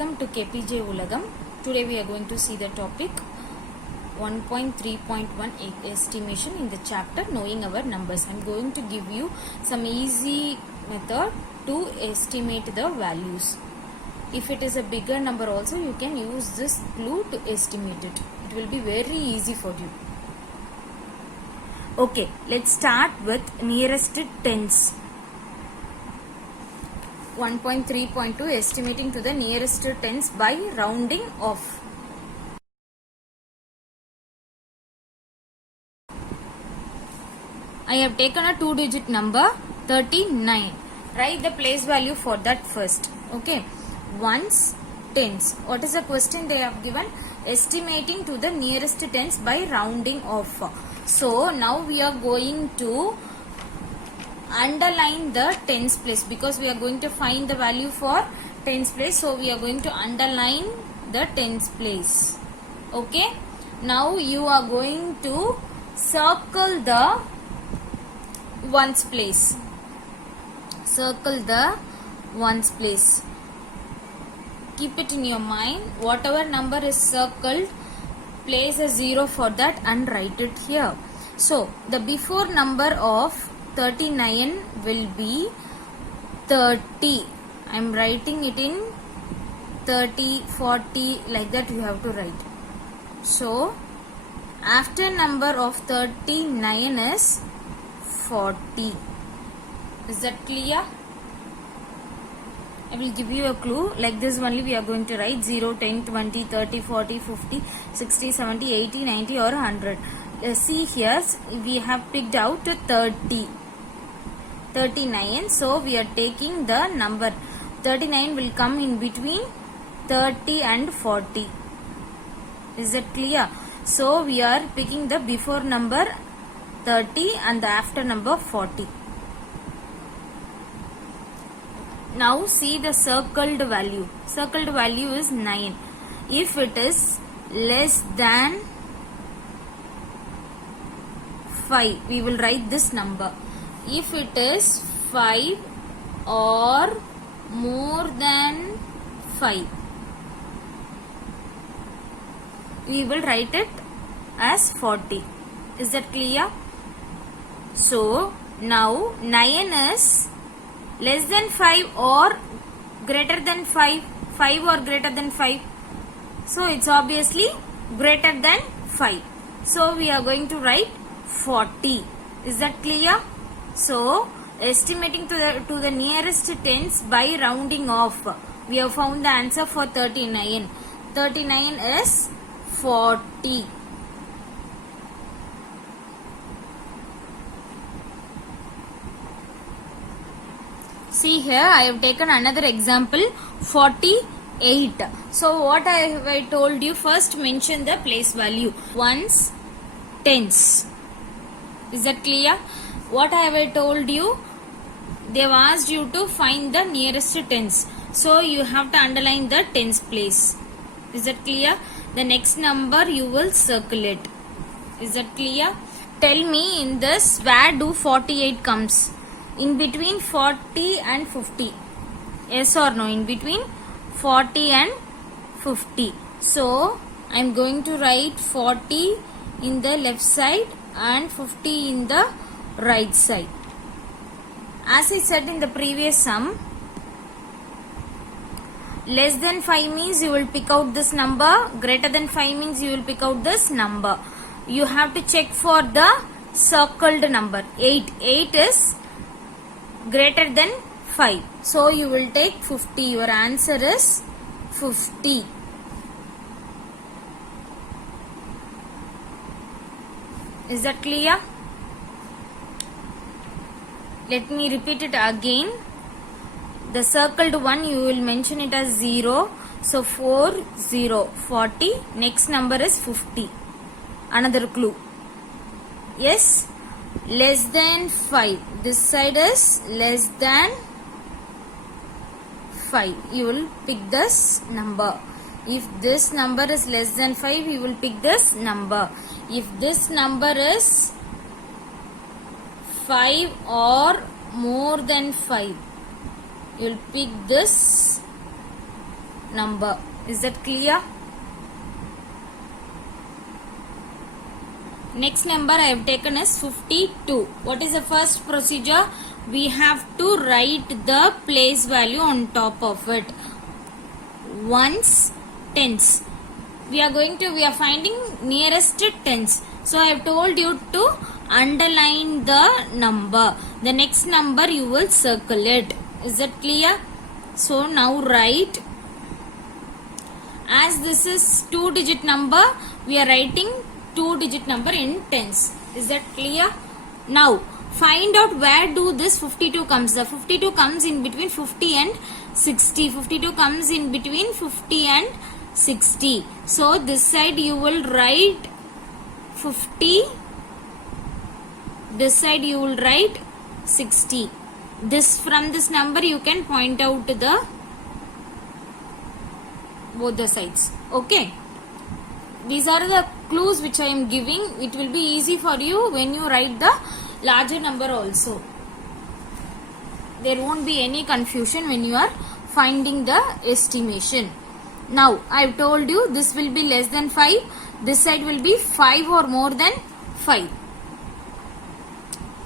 Welcome to KPJ Ulagam. Today we are going to see the topic 1.3.1 estimation in the chapter Knowing Our Numbers. I am going to give you some easy method to estimate the values. If it is a bigger number also, you can use this clue to estimate it. It will be very easy for you. Okay, let's start with nearest tens. 1.3.2 estimating to the nearest tens by rounding off. I have taken a 2-digit number 39. Write the place value for that first. Okay. Ones, tens. What is the question they have given? Estimating to the nearest tens by rounding off. So now we are going to underline the tens place because we are going to find the value for tens place. So we are going to underline the tens place. Okay. Now you are going to circle the ones place. Circle the ones place. Keep it in your mind. Whatever number is circled, place a 0 for that and write it here. So the before number of 39 will be 30. I am writing it in 30, 40, like that you have to write. So after number of 39 is 40. Is that clear? I will give you a clue. Like this only we are going to write 0, 10, 20, 30, 40, 50, 60, 70, 80, 90 or 100. See here, we have picked out 30. 39. So we are taking the number 39 will come in between 30 and 40. Is that clear? So we are picking the before number 30 and the after number 40. Now see the circled value. Circled value is 9. If it is less than 5, we will write this number. If it is 5 or more than 5, we will write it as 40. Is that clear? So now 9 is less than 5 or greater than 5. 5 or greater than 5. So it's obviously greater than 5. So we are going to write 40. Is that clear? So estimating to the nearest tens by rounding off. We have found the answer for 39. 39 is 40. See here, I have taken another example, 48. So what I told you, first mention the place value. Ones, tens. Is that clear? What I have told you, they have asked you to find the nearest tens. So you have to underline the tens place. Is that clear? The next number you will circle it. Is that clear? Tell me in this, where do 48 comes? In between 40 and 50. Yes or no? In between 40 and 50. So I am going to write 40 in the left side and 50 in the right side. As I said in the previous sum, less than 5 means you will pick out this number. Greater than 5 means you will pick out this number. You have to check for the circled number. 8. 8 is greater than 5. So you will take 50. Your answer is 50. Is that clear? Let me repeat it again. The circled one you will mention it as 0. So 4, 0, 40. Next number is 50. Another clue. Yes. Less than 5. This side is less than 5. You will pick this number. If this number is less than 5, you will pick this number. If this number is 5 or more than 5, you will pick this number. Is that clear? Next number I have taken is 52. What is the first procedure? We have to write the place value on top of it. Ones, tens. We are finding nearest tens. So I have told you to underline the number. The next number you will circle it. Is that clear? So now write. As this is 2-digit number, we are writing 2-digit number in tens. Is that clear? Now find out where do this 52 comes. The 52 comes in between 50 and 60. 52 comes in between 50 and 60. So this side you will write 50. This side you will write 60. From this number you can point out the both the sides. Okay. These are the clues which I am giving. It will be easy for you when you write the larger number also. There won't be any confusion when you are finding the estimation. Now I have told you this will be less than 5. This side will be 5 or more than 5.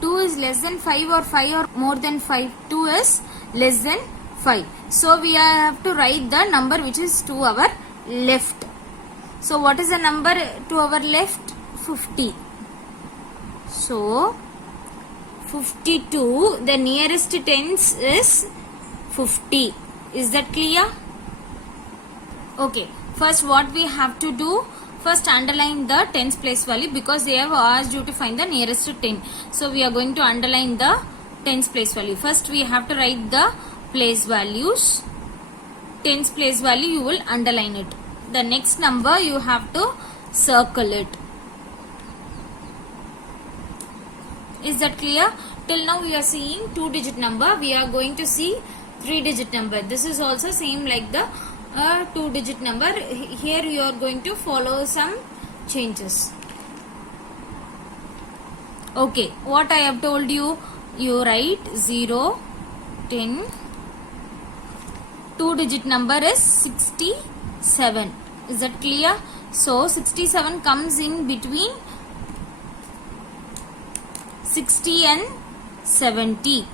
2 is less than 5 or 5 or more than 5. 2 is less than 5. So we have to write the number which is to our left. So what is the number to our left? 50. So 52, the nearest tens is 50. Is that clear? Okay. First what we have to do? First underline the tens place value because they have asked you to find the nearest 10. So we are going to underline the tens place value. First we have to write the place values. Tens place value you will underline it. The next number you have to circle it. Is that clear? Till now we are seeing 2-digit number. We are going to see 3-digit number. This is also same like the 2-digit number. Here you are going to follow some changes. Okay. What I have told you, you write 0, 10. 2-digit number is 67. Is that clear? So 67 comes in between 60 and 70.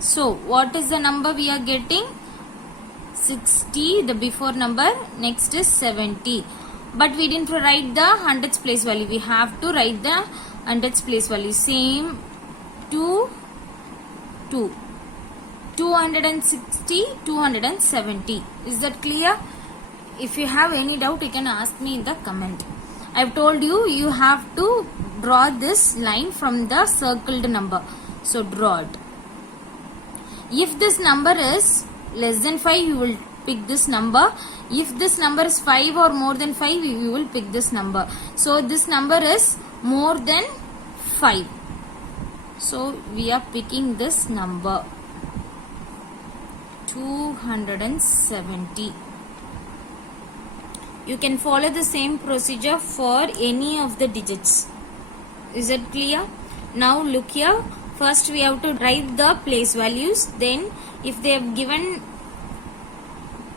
So what is the number we are getting? 60, the before number. Next is 70. But we didn't write the hundreds place value. We have to write the hundreds place value. Same 2, 260, 270. Is that clear? If you have any doubt, you can ask me in the comment. I have told you, you have to draw this line from the circled number. So draw it. If this number is less than 5, you will pick this number. If this number is 5 or more than 5, you will pick this number. So this number is more than 5. So we are picking this number 270. You can follow the same procedure for any of the digits. Is it clear? Now look here. First we have to write the place values. Then if they have given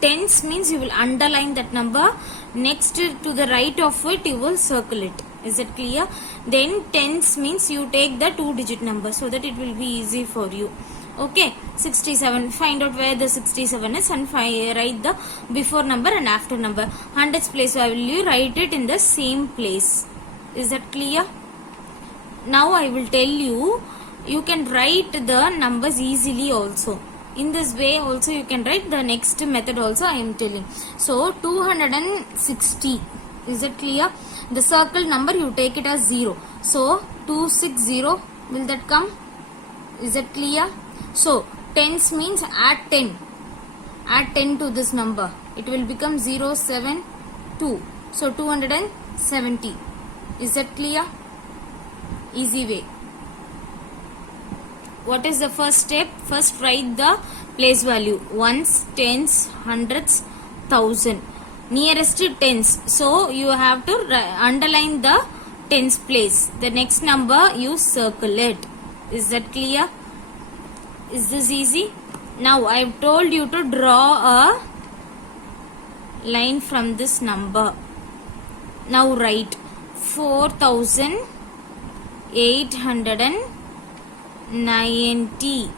tens means you will underline that number. Next to the right of it you will circle it. Is it clear? Then tens means you take the 2-digit number so that it will be easy for you. Okay, 67. Find out where the 67 is and write the before number and after number. Hundreds place value, write it in the same place. Is that clear? Now I will tell you, you can write the numbers easily also. In this way also you can write. The next method also I am telling. So 260. Is it clear? The circle number you take it as 0. So 260, will that come? Is it clear? So tens means add 10. Add 10 to this number. It will become 072. So 270. Is that clear? Easy way. What is the first step? First write the place value. Ones, tens, hundreds, thousand. Nearest tens. So you have to underline the tens place. The next number you circle it. Is that clear? Is this easy? Now I have told you to draw a line from this number. Now write 4890.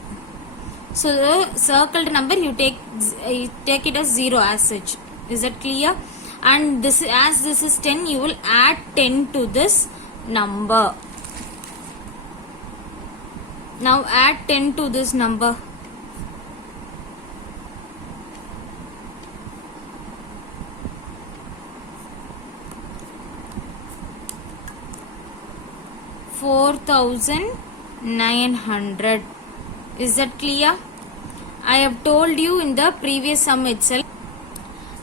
So the circled number you take it as 0 as such. Is that clear? And this, as this is 10, you will add 10 to this number. Now add 10 to this number. $4,900. Is that clear? I have told you in the previous sum itself.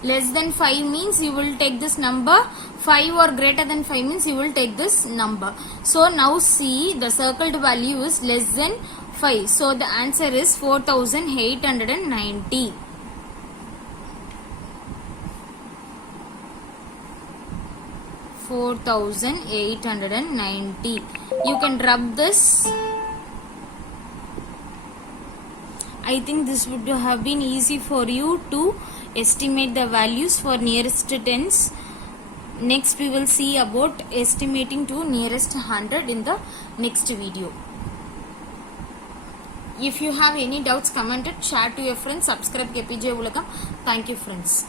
Less than 5 means you will take this number. 5 or greater than 5 means you will take this number. So now see, the circled value is less than 5. So the answer is 4,890. $4,890. You can rub this. I think this would have been easy for you to estimate the values for nearest tens. Next we will see about estimating to nearest 100 in the next video. If you have any doubts, comment it, share to your friends, subscribe KPJ Ulagam. Thank you friends.